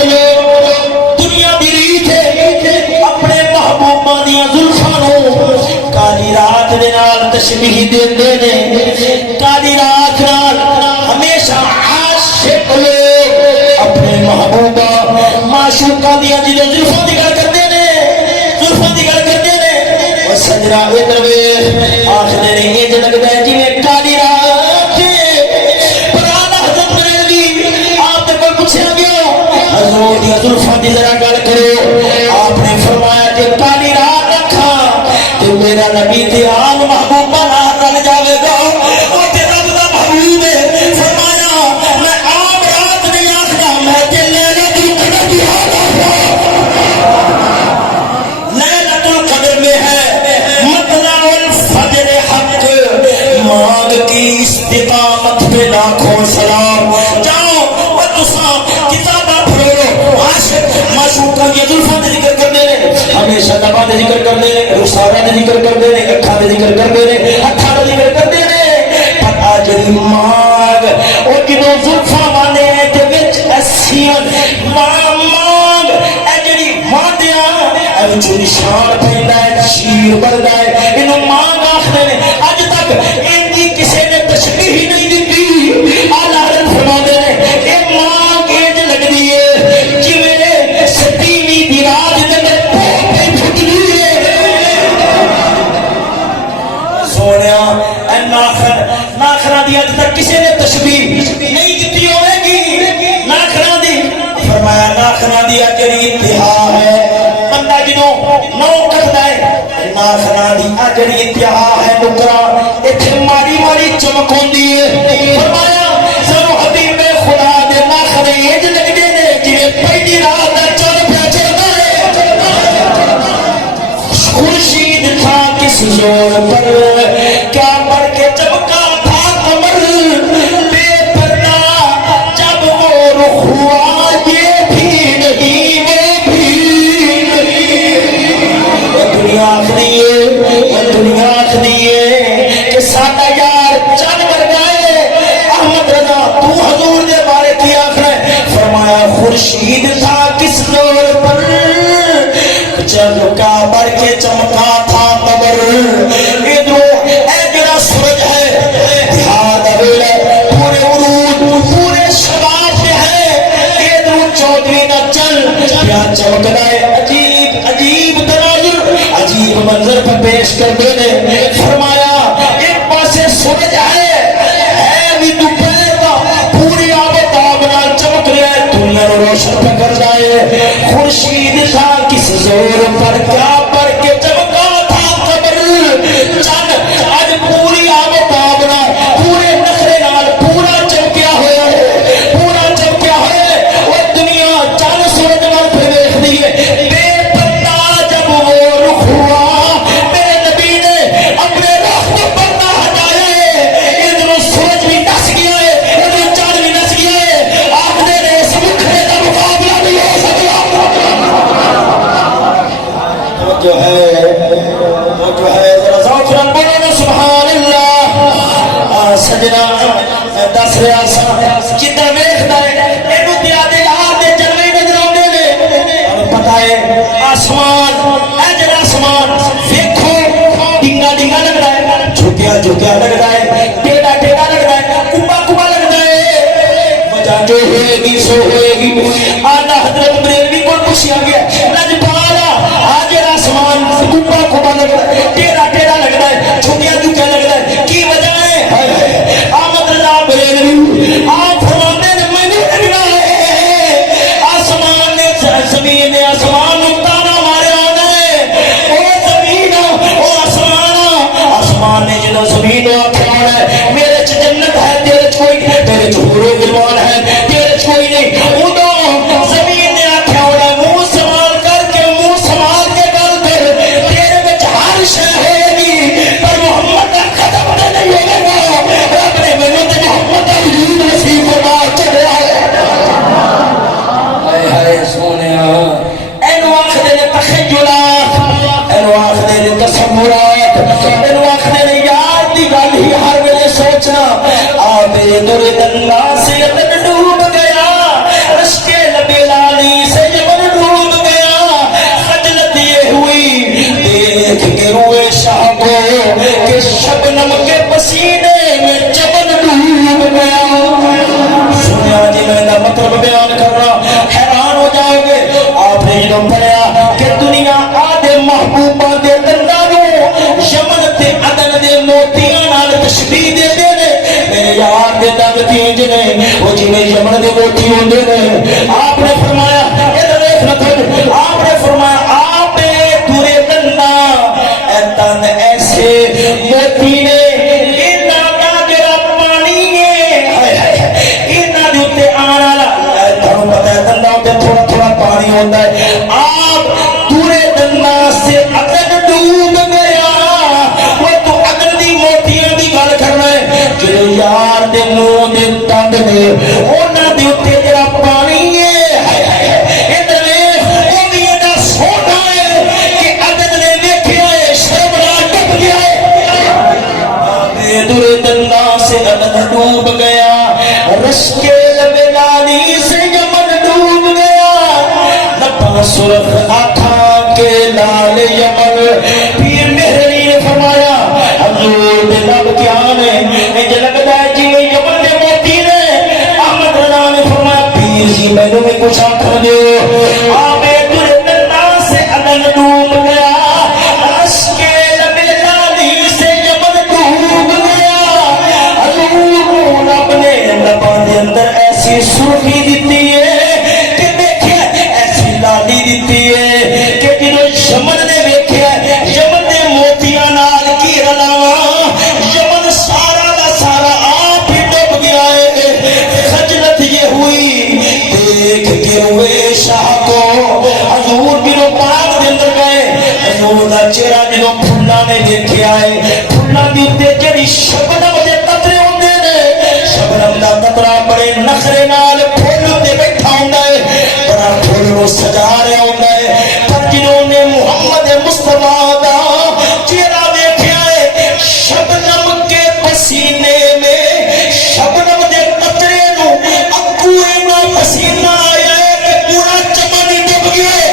دنیا دی ریت ہے اپنے محبوبہ دیا زلفانوں کالی رات دے نال تشبیہ دیندے نے کالی رات نال ہمیشہ عاشق لوگ اپنے محبوبہ معشوقہ دیا جنہوں زلفوں دی گل کرتے نے زلفوں دی گل کرتے نے وہ سجرہ ادھر ویکھ آخر نے یہ جو لگتا ہے جویں کالی رات پر آلہ حضرت بریلوی آپ تے کوئی پوچھا گیا حضور دیا زلفوں دی ذرا گل کرو آپ نے فرمایا کہ کالی رات رکھا تو میرا نبی تے آل محبوبہ نہ رل جاوے گا وہ تے رب دا محبوب ہے فرمایا میں عام رات نہیں آخدا میں تے لیلۃ القدر دی لیلۃ القدر میں ہے مطلع الفجر حق مانگ کی استقامت پہ لاکھوں سلام جاؤ وہ تساں کتاباں پڑھو عاشق معشوقہ کی زلفاں دے ذکر کرتے ہیں ہمیشہ لباں دے ذکر کرتے ہیں رخساراں دے ذکر کرتے ہیں اکھاں دے ذکر کرتے ہیں ہتھاں دے ذکر کرتے ہیں پتہ جڑی مانگ او جدوں زلفاں والے تے وچ اسیاں مانگ اے جڑی ماندیاں اے وچ نشان پیندا ہے شیر بندا ہے اینو مانگ آکھدے نے اج تک ان دی کسے نے تشبیہ نہیں دتی اعلی حضرت فرماندے نے اے مانگ انج لگدی ہے جویں ستیویں دی رات دے اندر پھوٹے پھٹدی ہے سونیا اے ناخراں دی اج تک کسے نے تشبیہ نہیں دتی ہوے گی ناخراں دی فرمایا ناخراں دی جڑی انتہا ہے بندہ جنوں نو کردا ہے ناخراں دی جڑی انتہا ہے نکرا ایتھے ماری ماری چمک ہوندی ہے فرمایا سانو حبیب خدا دے ناخرے انج لگدے نے جویں پہلی رات دا چن پیا چڑھدا ہے خورشید تھا کس زور پر کیا بڑھ کے چمکا تھا قمر بے پردہ جب وہ رخ ہوا یہ بھی نہیں وہ بھی نہیں دنیا آخری ہے دنیا آخری ہے کہ ساڈا یار چند کر گئے احمد رضا تو حضور دے بارے کی آخر ہے فرمایا خورشید تھا کس زور پر چمکا بڑھ کے چمکا تھا قمر ادھر اے جڑا سورج ہے دیہات ویلے پورے عروج پورے شباب میں ہے ادھر چودھری دا چل پیا چمکدا ہے عجیب عجیب تناظر عجیب منظر پر پیش کرتے نے فرمایا ایک پاسے سورج ہے بھی دوپہر دا پوری آب و تاب نال چمک رہا ہے دنیا رو روشن پہ کر جائے خورشید تھا کس زور پر کیا پر کے چمکا تھا قمر چند آج پوری آب و تاب نال پورے نخرے نال پورا چمکیا ہوا ہے پورا چمکیا ہوا ہے وہ دنیا چند سورج نال پہ دیکھ دی ہے بے پردہ جب وہ رخ ہوا میرے نبی نے اپنے رخ کو پردہ ہٹایا ہے ادھر سورج بھی نس گیا ہے ادھر چاند بھی نس گیا ہے آخر نے اس مکھرے کا مقابلہ نہیں ہو سکتا وہ جو ہے ذرا ذوق سے بولو نا سبحان اللہ سجنا دس رہا سا جدھر ویکھدا ہے اینو تے آدے یار دے جلوے نظر آوندے نے پتہ ہے آسمان اے جڑا آسمان ویکھو ڈنگا ڈنگا لگدا ہے جھکیا جھکیا لگدا ہے ٹیڑھا ٹیڑھا لگدا ہے کبا کبا لگدا ہے وجہ جو ہوئے گی سو ہوئے گی اعلی حضرت بریلوی کو پوچھا گیا لجپالا آج آسمان کبا کبا لگدا ہے ٹیڑھا ٹیڑھا لگدا ہے جھکیا جھکیا لگدا ہے کی وجہ ہے احمد رضا بریلوی آپ فرماتے ہیں میں نے لگنا ہے آسمان نے زمین نے آسمان تانا مارے آنا ہے وہ زمین وہ آسمان نے جنہوں زمین آنا ہے میرے چ جنت ہے تیرے چ کوئی تیرے چ حور و غلمان ہے تیرے چ کوئی نہیں ادو زمین نے آکھیا ہونا منہ سنبھال کر کے منہ سنبھال کے گل کر تیرے وچ ہر شے ہوئے گی پر محمد کا قدم تے نہیں ہوگا رب نے مینوں تے محمد دا وجود نصیب فرما چڑھیا ہے ہائے ہائے سونیا اینو آکھدے نے تخیلات اینو آکھدے نے تصورات اینو آکھدے نے یار دی گل ہی جدوں پڑھیا کہ دنیا آدے محبوبہ دے دندانوں یمن تے عدن دے موتیاں نال تشبیہ دے دے میرے یار دے دند تینج نے وہ جی میں یمن دے موتی ہوندے نے آپ نے فرمایا ادھر دیکھ نہ آپ نے فرمایا آپ دورے دندا اے دند ایسے موتی نے انہاں دا جڑا پانی ہے ہائے ہائے انہاں دے اوتے آن والا تھانوں پتہ ہے دندا تے تھوڑا تھوڑا پانی ہوندا ہے آپ دورے دندا سے عدن ڈوب گیا وہ تو عدن دی موتیاں دی گل کرنا ہے جو یار دے منہ دے دند نے انہاں دے اوتے جڑا پانی ہے ہائے ہائے ادھر ویکھ او بھی ایڈا سونا ہے کہ عدن نے ویکھیا ہے شرم نال ڈب گیا ہے دورے دندا سے عدن ڈوب گیا رشک لبلانی سے یمن ڈوب گیا لباں سرخ آنکھاں کے لال یمن پیر مہری نے فرمایا حضور دے لب کیا نے مجھے لگتا ہے جی یمن دے موتی نے احمد رضا نے فرمایا پیر جی مینوں بھی کچھ آنکھاں دیو آوے دورے دندا سے عدن ڈوب گیا رشک لبلانی سے یمن ڈوب گیا حضور رب نے لباں دے اندر ایسی سرخی دیتی ہے کہ دیکھے ایسی لالی دیتی ہے کہ جنہوں یمن نے دیکھے یمن نے موتیاں نال کی رلاواں یمن سارا دا سارا آپ ہی ڈوب گیا ہے خجلت یہ ہوئی دیکھ کے ہوئے شاہ کو حضور بنو پاک دے اندر گئے حضور دا چہرہ جنہوں پھلا نے دیکھیا ہے پھلا دی اتے جڑی شبنم دے قطرے ہوندے نے شبنم دا قطرہ بڑے نخرے نال پھول تے بیٹھا ہوندا ہے بڑا پھول نو سجا رہا ہوندا ہے پر جنہوں نے محمد مصطفیٰ دا چہرہ دیکھیا ہے شبنم کے پسینے میں شبنم دے قطرے نو اگوں اینا پسینہ آیا ہے کہ پورا چمن ہی ڈوب گیا ہے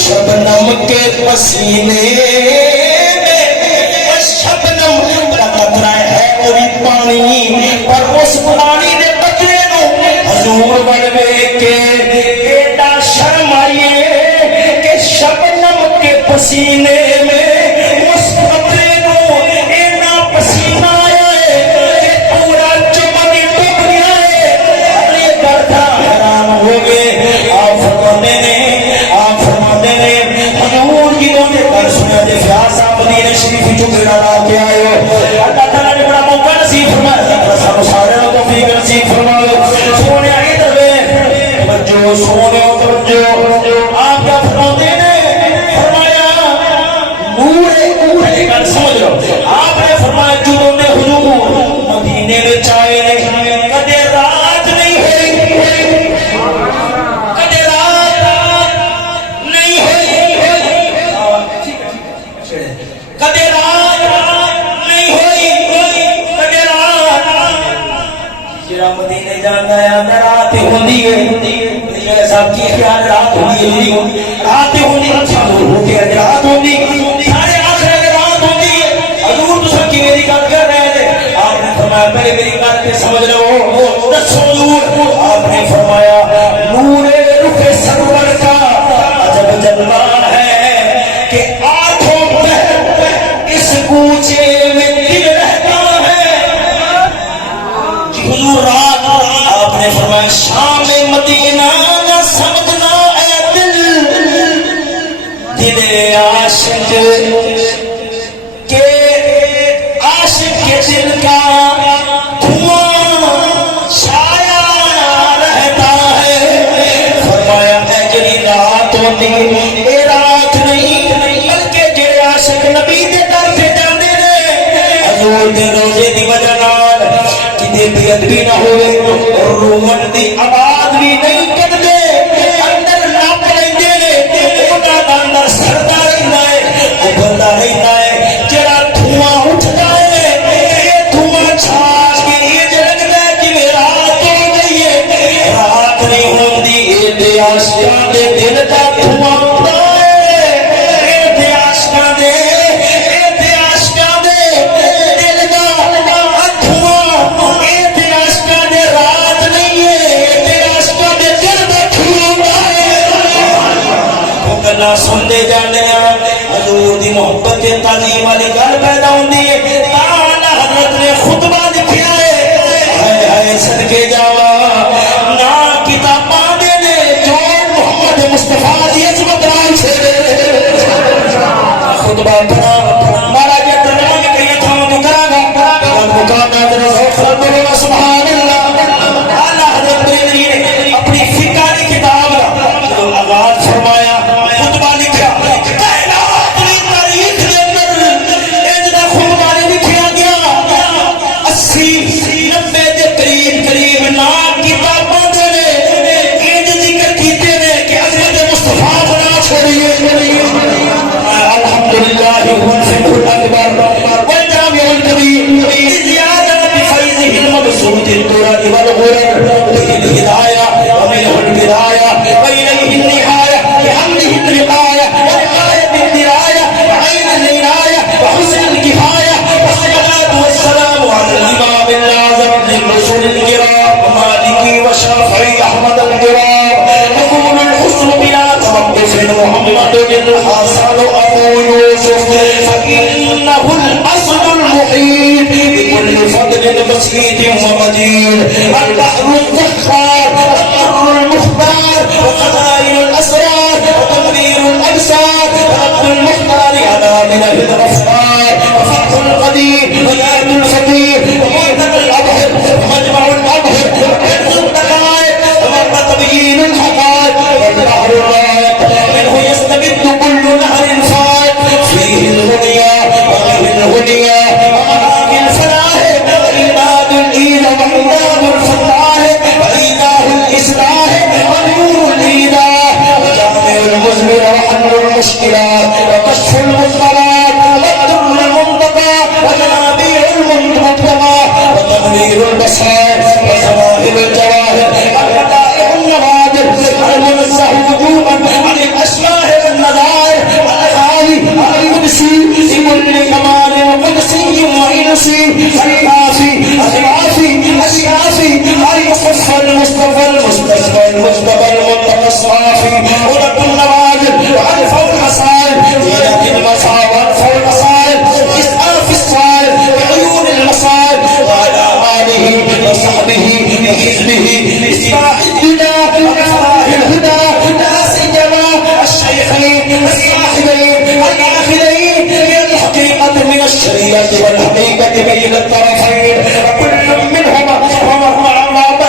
شبنم کے پسینے میں شبنم کا قطرہ ہے وہ بھی پانی پر اس پانی دے قطرے نو حضور بڑھوے کے ایڈا شرم آئیے کہ شبنم کے پسینے میں اس قطرے نو اینا پسینہ آیا ہے کہ پورا چمن ہی ڈوب گیا ہے ارے گردہ حیران ہو گئے آپ فرمانے نے حضور جنہوں نے کر سنا دے فیاض آپ مدینہ شریف جو گرا لا کے آئے ہو اللہ تعالیٰ نے بڑا موقع نصیب فرمایا سب سارے توفیق نصیب فرما لو سونے آگے دروے توجہ سونے توجہ آپ کیا فرماتے نے فرمایا نور گل سمجھ لو آپ نے فرمایا جنہوں نے حضور مدینے میں چاہے نے کدے رات نہیں ہوئی کدے رات نہیں ہوئی کدے رات نہیں ہوئی کدے رات جرا مدینے جانا ہے رات ہوندی ہے صاحب کی خیال رات ہوندی ہے رات ہوندی اچھا ہو کے رات ہوندی سارے آخر رات ہوندی ہے حضور تو سب کی میری گل کر رہے تھے آپ نے فرمایا پہلے میری بات پہ سمجھ لو دسو نور آپ نے فرمایا نور رخ سرور کا عجب جلوہ ہے کہ آنکھوں پہ اس کوچے میں دل رہتا ہے حضور رات آپ نے فرمایا شام مدینہ نہ سمجھنا اے دل عاشق کے عاشق کے دل کا دھواں چھایا رہتا ہے فرمایا اے جڑی رات ہوندی اے رات نہیں بلکہ جڑے عاشق نبی دے در تے جاندے نے حضور دے روزے دی وجہ نال کدے بے ادبی نہ ہوئے اور رومن دی آواز بھی نہیں کردے اندر ناپ لیندے نے انہاں دا اندر سردا رہندا ہے ابلدا رہندا ہے جڑا دھواں اٹھدا ہے یہ دھواں چھا کے یہ لگدا ہے جویں رات ہو گئی ہے رات نہیں ہوندی اے تے عاشقاں دے دل دا دھواں اٹھدا ہے اے تے عاشقاں دے دل دا دھواں اے تے عاشقاں دے رات نہیں ہے اے تے عاشقاں دے دی محبت تعظیم والی گل پیدا ہوندی ہے. اعلی حضرت نے خطبہ لکھیا ہے. ہائے ہائے صدقے جاواں نا کتاباں دے نے جو محمد مصطفیٰ دی عظمت نال چھڑے. خطبہ پڑھا مارا جے ترجمہ میں کئی تھاں تو کراں گا مقام ہے سبحان اللہ. اعلی حضرت نے اپنی فقہ کی کتاب کا آغاز فرمایا, خطبہ لکھا. کائنات کی تاریخ کے اندر اتنا خطبہ لکھا گیا 80-90 کے قریب نا کتاباں دے نے ذکر کیتے نے کہ حضرت مصطفیٰ بنا چھوڑیے. الحمدللہ هو الفقه الاکبر والجامع الكبير زیادہ بفیضه المبسوط الدرر والغرر به الهداية ومنه البداية وإليه النهاية بحمده اللقاية ولقاية الدراية وعين العناية وحسن الكفاية والصلاة والسلام على الإمام الأعظم للرسل الكرام ومالكي وشافعي أحمد الكرام يقول الحسن بلا توقف محمد الحسن أبو يوسف فإنه الأصل المحيط بكل فضل بسيط ومجيد البحر الزخار والبر المختار وخزائن الأسرار وتدبير الأبصار رب المختار على منه الأفكار وفتح القدير وذات الفقير ومعتق الأبهر ومجمع الأبهر وكنز الدقائق وتبيين الحقائق والبحر الرائق منه يستبد كل نهر فائق فيه الغنيا وفيه الغنيا ومناك الفلاح وإماد الإيل وإماد الفتاح وإيداه الإصلاح ونور الإيداح وجامع المزمر وحل المشكلات وكشف المنكرات والدر المنتقى وجنابيع المنتقى وتنوير البصائر وظواهر الجواهر والبدائع النوادر المنزه وجوبا عن الأشباه والنظائر والأخالي القدسي لكل كمال قدسي وإنسي الكافي الخلافي الشافي المصطفى المصطفى المصطفى المصطفى المنتقى الصافي ورب النوادر وعرف المصائر زينة المصائر وعرف المصائر إسعاف الصائر بعيون المصائر وعلى آله وصحبه بحزبه بإصلاح الدنيا وإفراح الهدى ناس جماع الشيخين الصاحبين الآخرين بالحقيقة من الشريعة والحقيقة بين الطرفين وكل منهما ومخاف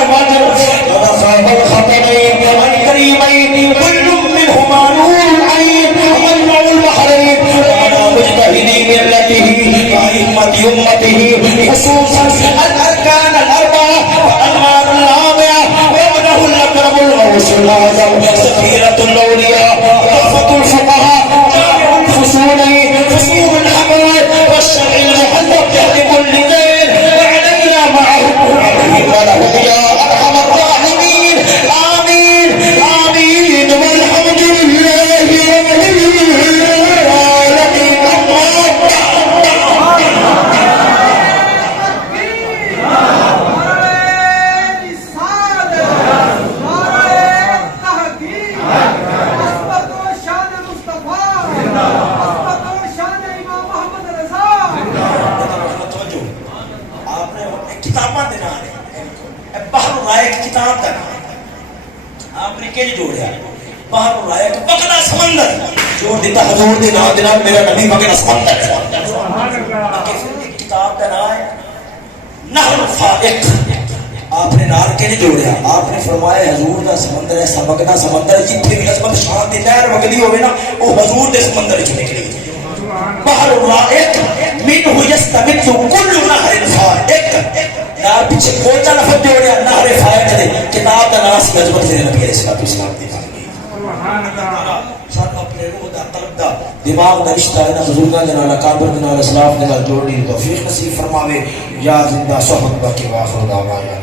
الخطرين والكريمين كل منهما نور العين ومجمع البحرين وعلى مجتهدي ملته وأئمة أمته خصوصا الأركان الأربعة والأنوار الرابعة وابنه الأكرم الغوث الأعظم سفيرة الأولياء تحفة الفقهاء جامع الفصولين فصول الحقائق والشرع المحدد لكل دين وعلينا معه ولهم يا أرحم الراحمين آمين آمين والحمد لله رب العالمين. کتاب کا نام آپ نے کیا جوڑیا باہر لایا کہ پکڑا سمندر جوڑ دیتا حضور دے نام دے نام میرا نبی پکڑا سمندر کتاب کا نام ہے نہر فائق. آپ نے نار کے نہیں جوڑیا آپ نے فرمایا حضور دا سمندر ہے سبقنا سمندر جتنے بھی عظمت شان دی لہر وگدی ہوئے نا وہ حضور دے سمندر چ نکلی. بحر الرائق منه يستمد كل نهر فائق. نار پیچھے کوتا لفظ جوڑیا نہر فائق دے کتاب دا نام سی عظمت سے نبی علیہ الصلوۃ والسلام دی. سبحان اللہ. سب اپنے روح دا قلب دا دماغ دا رشتہ ہے بزرگاں دے نال اکابر دے نال اسلاف دے نال جوڑنے دی توفیق نصیب فرماوے. یا زندہ صحبت باقی واخر دعوانا